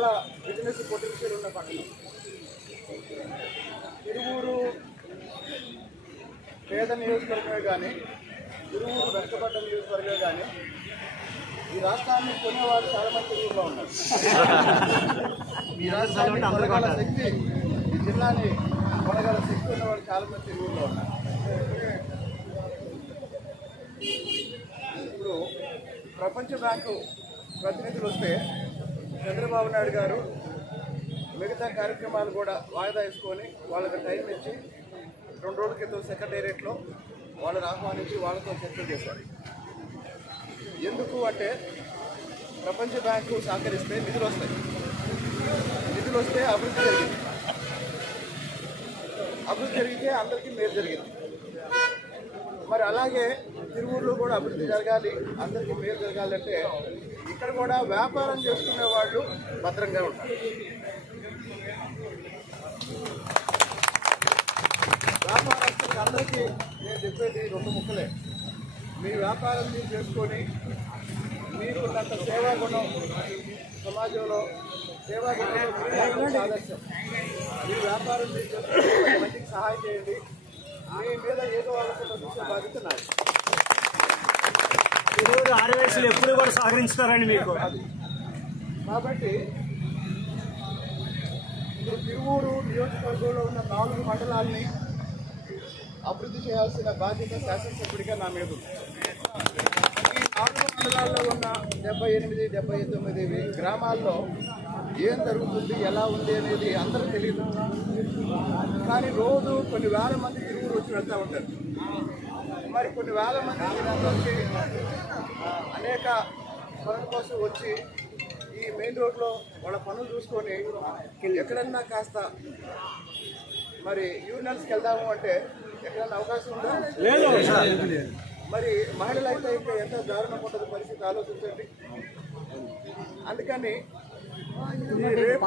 చాలా business potential ఉన్న పట్టణం. తిరువూరు పేద నియోజకవర్గమే కానీ, తిరువూరు వెనుకబడ్డ నియోజకవర్గమే కానీ ఈ రాష్ట్రాన్ని కొనేవాళ్ళు చాలా మంది తిరువూరులో ఉన్నారు. ఈ రాష్ట్రాన్ని కొనగల శక్తి, ఈ జిల్లాని కొనగల శక్తి ఉన్నవాళ్ళు చాలా మంది తిరువూరులో ఉన్నారు. ఇప్పుడు ప్రపంచ బ్యాంకు ప్రతినిధులు వస్తే చంద్రబాబు నాయుడు గారు మిగతా కార్యక్రమాలు కూడా వాయిదా వేసుకొని వాళ్ళకి టైం ఇచ్చి 2 రోజుల క్రితం సెక్రటేరియట్లో వాళ్ళని ఆహ్వానించి వాళ్ళతో చర్చలు చేశారు. ఎందుకు అంటే ప్రపంచ బ్యాంకు సహకరిస్తే నిధులు వస్తాయి, నిధులు వస్తే అభివృద్ధి జరిగింది, అభివృద్ధి జరిగితే అందరికీ మేలు జరిగింది. మరి అలాగే తిరువూరులో కూడా అభివృద్ధి జరగాలి, అందరికీ మేలు జరగాలంటే ఇక్కడ కూడా వ్యాపారం చేసుకునే వాళ్ళు భద్రంగా ఉంటారు. వ్యాపారస్తులకు అందరికీ నేను చెప్పేది 2 ముక్కలే. మీ వ్యాపారం మీరు చేసుకొని మీకున్నంత సేవా గుణం సమాజంలో సేవా గుణం ఆదర్శం. మీ వ్యాపారం మీరు చేసుకొని 10 మందికి సహాయం చేయండి. మీ మీద ఏదో ఆలోచన చూసే బాధ్యత నాది. తిరువూరు ఆర్యవైశ్యులు ఎప్పుడు కూడా సహకరించుతారండి మీకు. కాబట్టి ఇప్పుడు తిరువూరు నియోజకవర్గంలో ఉన్న 4 మండలాల్ని అభివృద్ధి చేయాల్సిన బాధ్యత శాసనసభ్యుడిగా నా మీద ఉంది. ఈ 4 మండలాల్లో ఉన్న 78, 79 గ్రామాల్లో ఏం జరుగుతుంది, ఎలా ఉంది అనేది అందరికీ తెలియదు. కానీ రోజు కొన్ని వేల మంది తిరువూరు వచ్చి వెళ్తూ ఉంటారు. మరి కొన్ని వేల మంది వచ్చి అనేక పనుల కోసం వచ్చి ఈ మెయిన్ రోడ్లో వాళ్ళ పనులు చూసుకొని ఎక్కడన్నా కాస్త మరి యూరినల్స్కి వెళ్దాము అంటే ఎక్కడన్నా అవకాశం ఉందా? లేదు. మరి మహిళలు అయితే ఇంకా ఎంత దారుణం ఉంటుంది పరిస్థితి ఆలోచించండి. అందుకని రేపు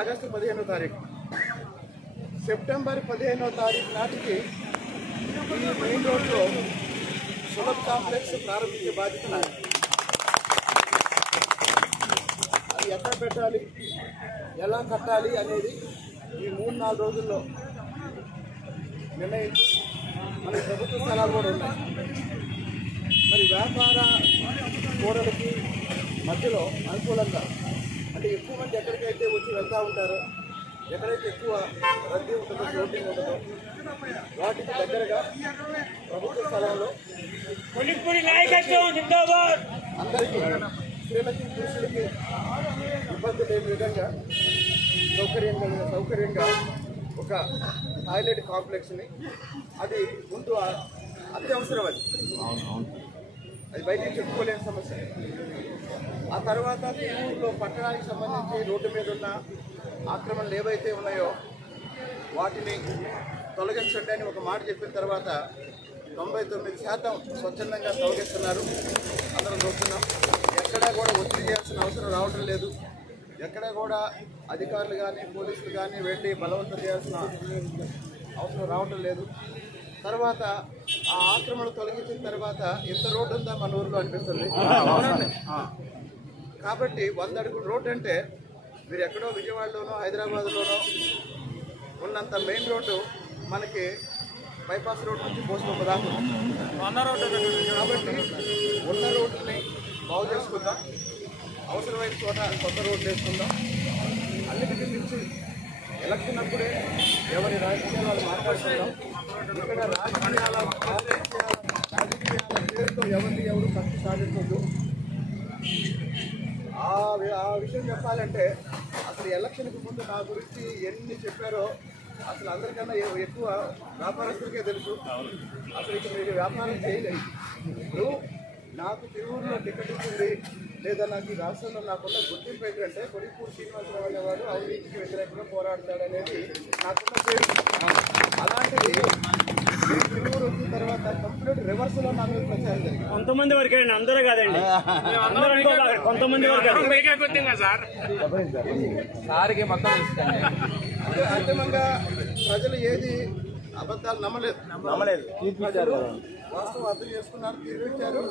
ఆగస్టు 15వ తారీఖు, సెప్టెంబర్ 15వ తారీఖు నాటికి ఈ మెయిన్ రోడ్లో సులభ్ కాంప్లెక్స్ ప్రారంభించే బాధ్యత నాది. అది ఎక్కడ పెట్టాలి, ఎలా కట్టాలి అనేది ఈ 3-4 రోజుల్లో నిర్ణయించి మన ప్రభుత్వ స్థలాలు కూడా ఉన్నాయి. మరి వ్యాపార కూడలికి మధ్యలో అనుకూలంగా అంటే ఎక్కువ మంది ఎక్కడికైతే వచ్చి వెళ్తూ ఉంటారో, ఎక్కడైతే ఎక్కువ రద్దీ ఉంటుందో, షూటింగ్ ఉంటుందో వాటికి దగ్గరగా ప్రభుత్వ స్థలంలో అందరికీ స్త్రీలకి పురుషులకి ఇబ్బంది లేని విధంగా సౌకర్యంగా ఒక టాయిలెట్ కాంప్లెక్స్ని అది ముందు అత్యవసరం. అది బయటికి చెప్పుకోలేని సమస్య. ఆ తర్వాత తిరువూరులో పట్టణానికి సంబంధించి రోడ్డు మీద ఉన్న ఆక్రమణలు ఏవైతే ఉన్నాయో వాటిని తొలగించండి అని ఒక మాట చెప్పిన తర్వాత 99% స్వచ్ఛందంగా తొలగిస్తున్నారు. అందరం చూస్తున్నాం. ఎక్కడా కూడా ఒత్తిడి చేయాల్సిన అవసరం రావటం లేదు. ఎక్కడా కూడా అధికారులు కానీ పోలీసులు కానీ వెళ్ళి బలవంతం చేయాల్సిన అవసరం రావటం లేదు. తర్వాత ఆ ఆక్రమణ తొలగించిన తర్వాత ఇంత రోడ్డు ఉందా మన ఊరిలో అనిపిస్తుంది. కాబట్టి 100 అడుగుల రోడ్డు అంటే మీరు ఎక్కడో విజయవాడలోనో హైదరాబాద్లోనో ఉన్నంత మెయిన్ రోడ్డు మనకి బైపాస్ రోడ్ నుంచి పోస్టులో దాకా కాబట్టి ఉన్న రోడ్డుని బాగు చేసుకుందాం, అవసరమైన చోట కొత్త రోడ్లు వేసుకుందాం. అన్నిటికీ మించి ఎలక్షన్ అప్పుడే ఎవరి రాజకీయాలు మాట్లాడుకుందాం. ఇక్కడ రాజకీయాల పేరుతో ఎవరు కక్ష సాధించద్దు. ఆ విషయం చెప్పాలంటే అసలు ఎలక్షన్కి ముందు నా గురించి ఎన్ని చెప్పారో అసలు అందరికన్నా ఎక్కువ వ్యాపారస్తులకే తెలుసు. అసలు ఇక్కడ మీరు వ్యాపారం చేయలేదు. ఇప్పుడు నాకు తిరువూరులో టికెట్ ఇచ్చింది లేదా నాకు ఈ రాష్ట్రంలో నాకున్న గుర్తింపు ఏంటంటే కొడిపూడి శ్రీనివాసరావు అనేవాడు అవినీతికి వ్యతిరేకంగా పోరాడతాడనేది నాకున్న పేరు. అలాంటిది తిరువూరు వచ్చిన తర్వాత కంప్లీట్ రివర్స్ లో నా మీద ప్రచారం జరిగింది. కొంతమంది వరకే, అందరూ కాదండి, కొంతమంది వరకు అంతిమంగా ప్రజలు ఏది అబద్ధాలు నమ్మలేదు. ప్రజలు వాస్తవం అర్థం చేసుకున్నారు, తీర్పిచ్చారు.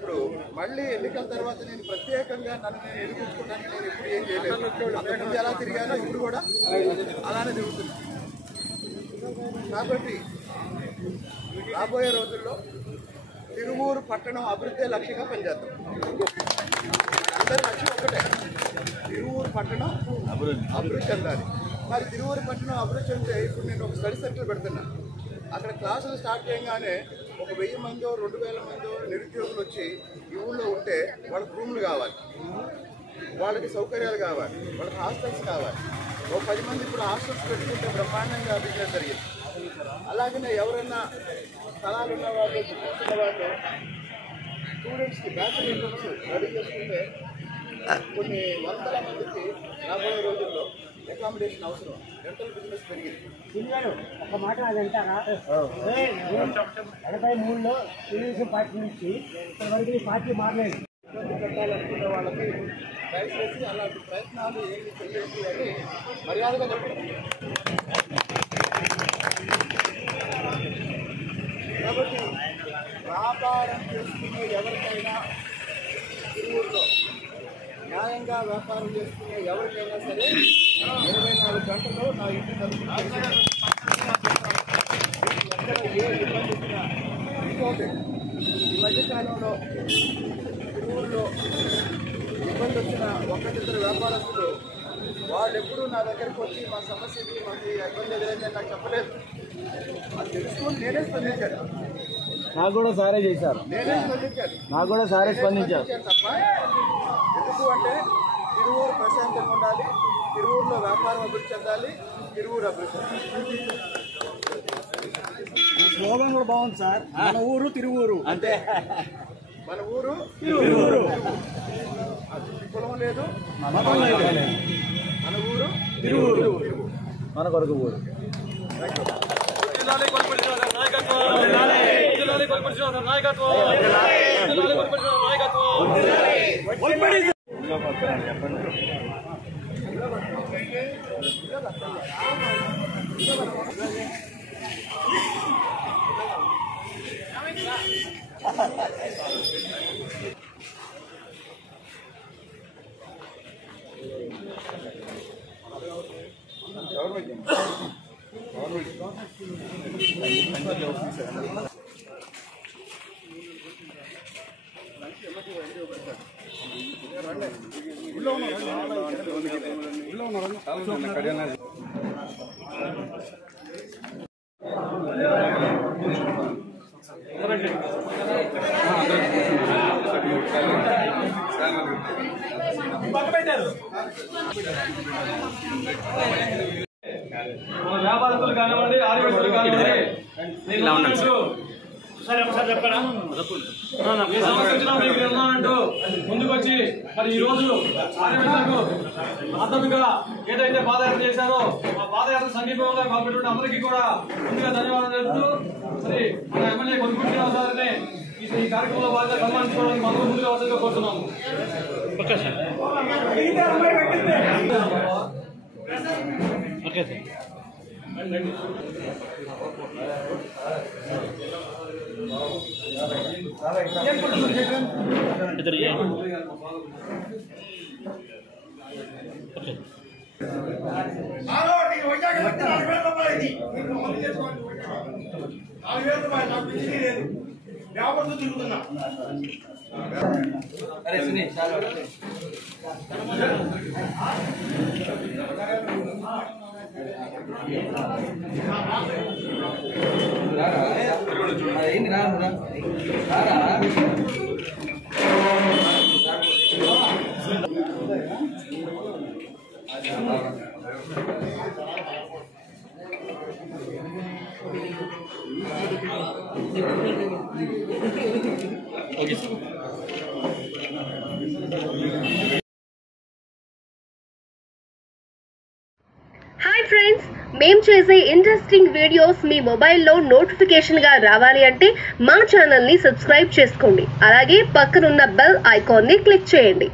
ఇప్పుడు మళ్ళీ ఎన్నికల తర్వాత నేను ప్రత్యేకంగా నన్ను నేను ఎదుర్కొంటానికి నేను ఎప్పుడు ఏం చేయలేదు. అంతకుముందు ఎలా తిరిగానో ఇప్పుడు కూడా అలానే తిరుగుతున్నాను. కాబట్టి రాబోయే రోజుల్లో తిరువూరు పట్టణం అభివృద్ధి లక్ష్యంగా పనిచేద్దాం. అందరి లక్ష్యం ఒకటే, తిరువూరు పట్టణం అభివృద్ధి చెందాలి. మరి తిరువూరు పట్టణం అభివృద్ధి చెందితే ఇప్పుడు నేను ఒక స్టడీ సెంటర్ పెడుతున్నా. అక్కడ క్లాసులు స్టార్ట్ చేయగానే ఒక 1000 మందో 2000 మందో నిరుద్యోగులు వచ్చి ఈ ఊళ్ళో ఉంటే వాళ్ళకి రూములు కావాలి, వాళ్ళకి సౌకర్యాలు కావాలి, వాళ్ళకి హాస్టల్స్ కావాలి. ఒక 10 మంది ఇప్పుడు హాస్టల్స్ పెట్టుకుంటే బ్రహ్మాండంగా బిజినెస్ జరిగింది. అలాగనే ఎవరైనా స్థలాలు ఉన్నవాళ్ళు కూర్చున్న వాళ్ళు స్టూడెంట్స్కి బ్యాచిలర్ ఇన్కమ్స్ రెడీ చేసుకుంటే కొన్ని వందల మందికి రాబోయే రోజుల్లో అకామిడేషన్ అవసరం. రెంటల్ బిజినెస్ పెరిగింది. ఒక మాట అదంటారా 83లో తెలుగుదేశం పార్టీ నుంచి ఇప్పటివరకు ఈ పార్టీ మారలేదు. పెట్టాలనుకునే వాళ్ళకి దయచేసి అలాంటి ప్రయత్నాలు ఏమి చేయొద్దు అని మర్యాదగా చెప్పండి. కాబట్టి వ్యాపారం చేసుకునే ఎవరికైనా తిరువూరులో న్యాయంగా వ్యాపారం చేసుకునే ఎవరికైనా సరే 24 గంటలు నా ఇంటి తరఫున ఎక్కడ ఏ ఇబ్బంది వచ్చినా ఇంకోటి ఈ మధ్యకాలంలో తిరువూరులో ఇబ్బంది వచ్చిన 1-2 వ్యాపారస్తులు వాళ్ళు ఎప్పుడూ నా దగ్గరికి వచ్చి మా సమస్యకి మాకు ఇబ్బంది ఎదురైందని నాకు చెప్పలేదు. అది తెలుసుకొని నేనే స్పందించాను. నాకు కూడా సారే చేశారు. నేనే స్పందించాను. నాకు కూడా సారే స్పందించారు తప్ప ఎందుకు అంటే తిరువూరు ప్రశాంతంగా ఉండాలి, తిరువూరులో వ్యాపారం అభివృద్ధి చెందాలి, తిరువూరు అభివృద్ధి చెందాలి. స్లోగన్ కూడా బాగుంది సార్. మన ఊరు తిరువూరు అంతే. మన ఊరు తిరువూరు, కులం లేదు, మతం లేదు. మన ఊరు తిరువూరు, మన కొరకు ఊరు. వ్యాపారస్తులు కానివ్వండి, ఆదివాసులు కానివ్వండి, సరే ఒకసారి చెప్పరా ఈ సంవత్సరం మీకు ఉన్నానంటూ ముందుకొచ్చి మరి ఈ రోజు ఆదివాసులకు మద్దతుగా ఏదైతే పాదయాత్ర చేశారో ఆ పాదయాత్ర సమీపంగా పాల్గొన్న అందరికీ కూడా ముందుగా ధన్యవాదాలు తెలుపుతూ మరి మన ఎమ్మెల్యే కొనుగోలు శ్రీనివాసరావుని ఈ కార్యక్రమంలో బాగా సన్మానించుకోవడానికి మనం ముందుగా వసతిగా కోరుతున్నాము. Okay sir. Okay sir. Hi friends, మేము చేసే ఇంట్రెస్టింగ్ వీడియోస్ మీ మొబైల్లో నోటిఫికేషన్గా రావాలి అంటే మా ఛానల్ని సబ్స్క్రైబ్ చేసుకోండి. అలాగే పక్కనున్న బెల్ ఐకాన్ని క్లిక్ చేయండి.